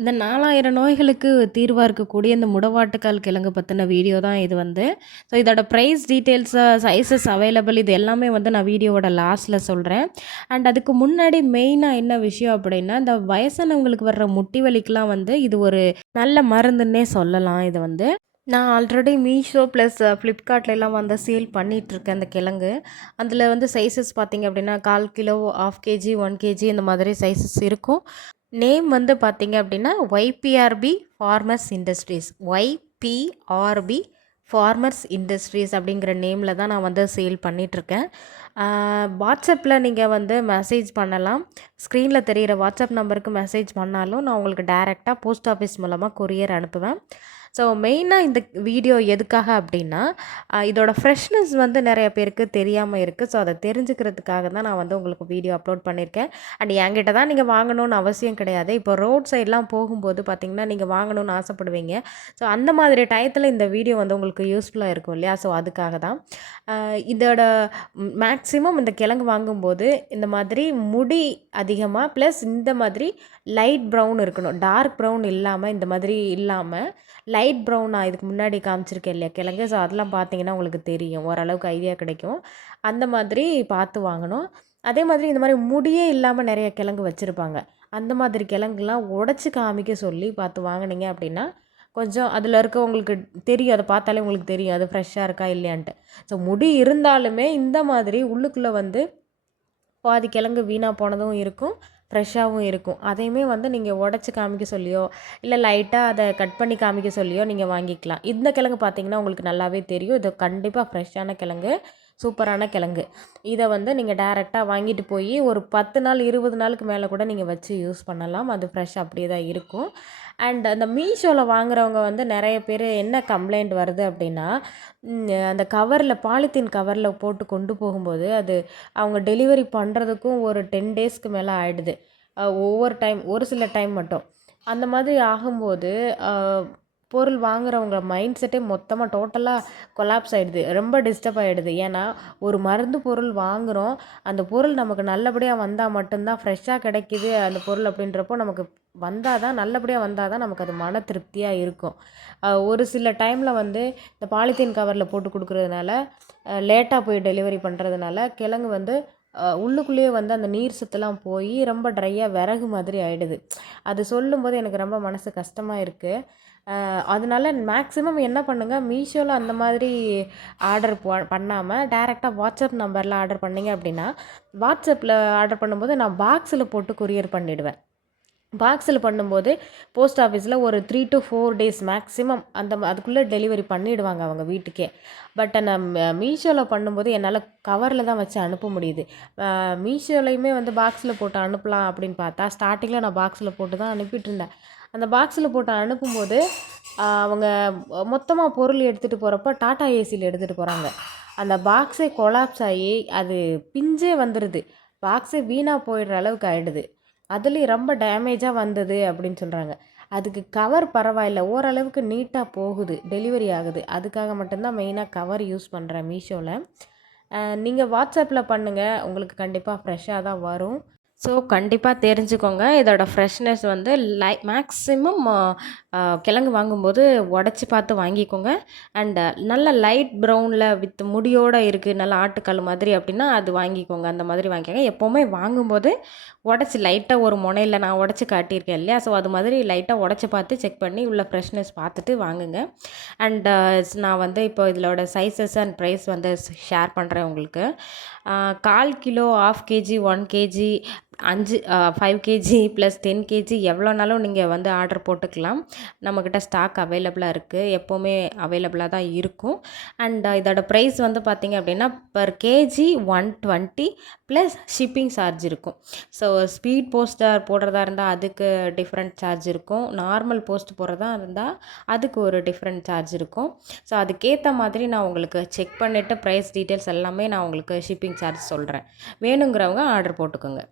இந்த 4000 நோய்களுக்கு தீர்வா இருக்கக்கூடிய இந்த முடவாட்டுக்கால் கிழங்கு பத்தின வீடியோ தான் இது வந்து. ஸோ இதோட ப்ரைஸ் டீட்டெயில்ஸு, சைஸஸ் அவைலபிள் இது எல்லாமே வந்து நான் வீடியோவோட லாஸ்ட்ல சொல்றேன். அண்ட் அதுக்கு முன்னாடி மெயினா என்ன விஷயம் அப்படின்னா, இந்த வயசானவங்களுக்கு வர்ற முட்டி வலிக்குலாம் வந்து இது ஒரு நல்ல மருந்துன்னே சொல்லலாம் இத வந்து. நான் ஆல்ரெடி மீஷோ ப்ளஸ் ஃப்ளிப்கார்ட்லலாம் வந்து சேல் பண்ணிட்டுருக்கேன் இந்த கிழங்கு. அதில வந்து சைஸஸ் பார்த்தீங்க அப்படின்னா, 1/4 கிலோ, 1/2 கேஜி, 1 கேஜி இந்த மாதிரி சைஸஸ் இருக்கும். நேம் வந்து பார்த்தீங்க அப்படின்னா, ஒய்பிஆர்பி ஃபார்மர்ஸ் இண்டஸ்ட்ரீஸ். ஒய்பிஆர்பி ஃபார்மர்ஸ் இண்டஸ்ட்ரீஸ் அப்படிங்கிற நேமில் தான் நான் வந்து சேல் பண்ணிகிட்ருக்கேன். வாட்ஸ்அப்பில் நீங்கள் வந்து மெசேஜ் பண்ணலாம். ஸ்க்ரீனில் தெரிகிற வாட்ஸ்அப் நம்பருக்கு மெசேஜ் பண்ணாலும் நான் உங்களுக்கு டைரெக்டாக போஸ்ட் ஆஃபீஸ் மூலமாக கொரியர் அனுப்புவேன். ஸோ மெயினாக இந்த வீடியோ எதுக்காக அப்படின்னா, இதோட ஃப்ரெஷ்னஸ் வந்து நிறைய பேருக்கு தெரியாமல் இருக்குது. ஸோ அதை தெரிஞ்சுக்கிறதுக்காக தான் நான் வந்து உங்களுக்கு வீடியோ அப்லோட் பண்ணியிருக்கேன். அண்ட் என்கிட்ட தான் நீங்கள் வாங்கணும்னு அவசியம் கிடையாது. இப்போ ரோட் சைட்லாம் போகும்போது பார்த்தீங்கன்னா, நீங்கள் வாங்கணும்னு ஆசைப்படுவீங்க. ஸோ அந்த மாதிரி டயத்தில் இந்த வீடியோ வந்து உங்களுக்கு யூஸ்ஃபுல்லாக இருக்கும் இல்லையா? ஸோ அதுக்காக தான். இதோட மேக்ஸிமம் இந்த கிழங்கு வாங்கும்போது இந்த மாதிரி முடி அதிகமாக ப்ளஸ் இந்த மாதிரி லைட் ப்ரௌன் இருக்கணும். டார்க் ப்ரௌன் இல்லாமல் இந்த மாதிரி இல்லாமல் லைட் ப்ரௌன் நான் இதுக்கு முன்னாடி காமிச்சிருக்கேன் இல்லையா கிழங்கு. ஸோ அதெல்லாம் பார்த்தீங்கன்னா உங்களுக்கு தெரியும். ஓரளவுக்கு ஐடியா கிடைக்கும். அந்த மாதிரி பார்த்து வாங்கணும். அதே மாதிரி இந்த மாதிரி முடியே இல்லாமல் நிறைய கிழங்கு வச்சுருப்பாங்க. அந்த மாதிரி கிழங்குலாம் உடச்சி காமிக்க சொல்லி பார்த்து வாங்குனீங்க அப்படின்னா, கொஞ்சம் அதில் இருக்கவங்களுக்கு தெரியும். அதை பார்த்தாலே உங்களுக்கு தெரியும். அது ஃப்ரெஷ்ஷாக இருக்கா இல்லையான்ட்டு. ஸோ முடி இருந்தாலுமே இந்த மாதிரி உள்ளுக்குள்ளே வந்து பாதி கிழங்கு வீணாக போனதும் இருக்கும், ஃப்ரெஷ்ஷாகவும் இருக்கும். அதையுமே வந்து நீங்கள் உடச்சி காமிக்க சொல்லியோ, இல்லை லைட்டாக அதை கட் பண்ணி காமிக்க சொல்லியோ நீங்கள் வாங்கிக்கலாம். இந்த கிழங்கு பார்த்தீங்கன்னா உங்களுக்கு நல்லாவே தெரியும். இது கண்டிப்பாக ஃப்ரெஷ்ஷான கிழங்கு, சூப்பரான கிழங்கு. இதை வந்து நீங்கள் டைரெக்டாக வாங்கிட்டு போய் ஒரு 10 நாள் 20 நாளுக்கு மேலே கூட நீங்கள் வச்சு யூஸ் பண்ணலாம். அது ஃப்ரெஷ் அப்படியே தான் இருக்கும். அண்ட் அந்த மீஷோவில் வாங்குறவங்க வந்து நிறைய பேர் என்ன கம்ப்ளைண்ட் வருது அப்படின்னா, அந்த கவரில் பாலித்தீன் கவரில் போட்டு கொண்டு போகும்போது அது அவங்க டெலிவரி பண்ணுறதுக்கும் ஒரு 10 டேஸ்க்கு மேலே ஆகிடுது. ஒவ்வொரு டைம் ஒரு சில டைம் மட்டும். அந்த மாதிரி ஆகும்போது பொருள் வாங்குறவங்க மைண்ட் செட்டே மொத்தமாக டோட்டலாக கொலாப்ஸ் ஆகிடுது. ரொம்ப டிஸ்டர்ப் ஆகிடுது. ஏன்னா ஒரு மருந்து பொருள் வாங்குகிறோம், அந்த பொருள் நமக்கு நல்லபடியாக வந்தால் மட்டும்தான் ஃப்ரெஷ்ஷாக கிடைக்கிது அந்த பொருள் அப்படின்றப்போ நமக்கு வந்தால் தான் நல்லபடியாக வந்தால் தான் நமக்கு அது மன திருப்தியாக இருக்கும். ஒரு சில டைமில் வந்து இந்த பாலித்தீன் கவரில் போட்டு கொடுக்குறதுனால லேட்டாக போய் டெலிவரி பண்ணுறதுனால கிழங்கு வந்து உள்ளுக்குள்ளேயே வந்து அந்த நீர் சத்துலாம் போய் ரொம்ப ட்ரையாக விறகு மாதிரி ஆகிடுது. அது சொல்லும்போது எனக்கு ரொம்ப மனசு கஷ்டமாக இருக்குது. அதனால மேக்ஸிமம் என்ன பண்ணுங்கள், மீஷோவில் அந்த மாதிரி ஆர்டர் பண்ணாமல் டைரெக்டாக வாட்ஸ்அப் நம்பரில் ஆர்டர் பண்ணிங்க அப்படின்னா, வாட்ஸ்அப்பில் ஆர்டர் பண்ணும்போது நான் பாக்ஸில் போட்டு கொரியர் பண்ணிவிடுவேன். பாக்ஸில் பண்ணும்போது போஸ்ட் ஆஃபீஸில் ஒரு 3 to 4 டேஸ் மேக்ஸிமம் அதுக்குள்ளே டெலிவரி பண்ணிவிடுவாங்க அவங்க வீட்டுக்கே. பட் நான் மீஷோவில் பண்ணும்போது என்னால் கவரில் தான் வச்சு அனுப்ப முடியுது. மீஷோலையுமே வந்து பாக்ஸில் போட்டு அனுப்பலாம் அப்படின்னு பார்த்தா, ஸ்டார்டிங்கில் நான் பாக்ஸில் போட்டு தான் அனுப்பிட்டுருந்தேன். அந்த பாக்ஸில் போட்டு அனுப்பும்போது அவங்க மொத்தமாக பொருள் எடுத்துகிட்டு போகிறப்ப டாடா ஏசியில் எடுத்துகிட்டு போகிறாங்க. அந்த பாக்ஸே கொலாப்ஸ் ஆகி அது பிஞ்சே வந்துடுது. பாக்ஸே வீணாக போயிடுற அளவுக்கு ஆகிடுது. அதுலேயும் ரொம்ப டேமேஜாக வந்தது அப்படின்னு சொல்கிறாங்க. அதுக்கு கவர் பரவாயில்ல, ஓரளவுக்கு நீட்டாக போகுது, டெலிவரி ஆகுது. அதுக்காக மட்டும்தான் மெயினாக கவர் யூஸ் பண்ணுறேன் மீஷோவில். நீங்கள் வாட்ஸ்அப்பில் பண்ணுங்கள், உங்களுக்கு கண்டிப்பாக ஃப்ரெஷ்ஷாக தான் வரும். ஸோ கண்டிப்பாக தெரிஞ்சுக்கோங்க. இதோட ஃப்ரெஷ்னஸ் வந்து மேக்ஸிமம் கிழங்கு வாங்கும்போது உடச்சி பார்த்து வாங்கிக்கோங்க. அண்ட் நல்ல லைட் ப்ரௌனில் வித் முடியோடு இருக்குது, நல்ல ஆட்டுக்கல் மாதிரி அப்படின்னா அது வாங்கிக்கோங்க. அந்த மாதிரி வாங்கிக்கோங்க. எப்போவுமே வாங்கும்போது உடச்சி லைட்டாக ஒரு முனையில் நான் உடச்சி காட்டியிருக்கேன் இல்லையா? ஸோ அது மாதிரி லைட்டாக உடச்சி பார்த்து செக் பண்ணி உள்ள ஃப்ரெஷ்னஸ் பார்த்துட்டு வாங்குங்க. அண்ட் நான் வந்து இப்போ இதோட சைஸஸ் அண்ட் ப்ரைஸ் வந்து ஷேர் பண்ணுறேன் உங்களுக்கு. 1/4 kilo, 1/2 KG, 1 KG, 5 KG plus 10 KG எவ்வளோனாலும் நீங்கள் வந்து ஆர்டர் போட்டுக்கலாம். நம்மக்கிட்ட ஸ்டாக் அவைலபிளாக இருக்குது. எப்போவுமே அவைலபிளாக தான் இருக்கும். அண்ட் இதோட ப்ரைஸ் வந்து பார்த்திங்க அப்படின்னா per KG 120 plus shipping charge இருக்கும். ஸோ ஸ்பீட் போஸ்டர் போடுறதா இருந்தால் அதுக்கு டிஃப்ரெண்ட் சார்ஜ் இருக்கும். நார்மல் போஸ்ட் போடுறதா இருந்தால் அதுக்கு ஒரு டிஃப்ரெண்ட் சார்ஜ் இருக்கும். ஸோ அதுக்கேற்ற மாதிரி நான் உங்களுக்கு செக் பண்ணிவிட்டு ப்ரைஸ் டீட்டெயில்ஸ் எல்லாமே நான் உங்களுக்கு ஷிப்பிங் சார்ஜ் சொல்கிறேன். வேணுங்கிறவங்க ஆர்டர் போட்டுக்கோங்க.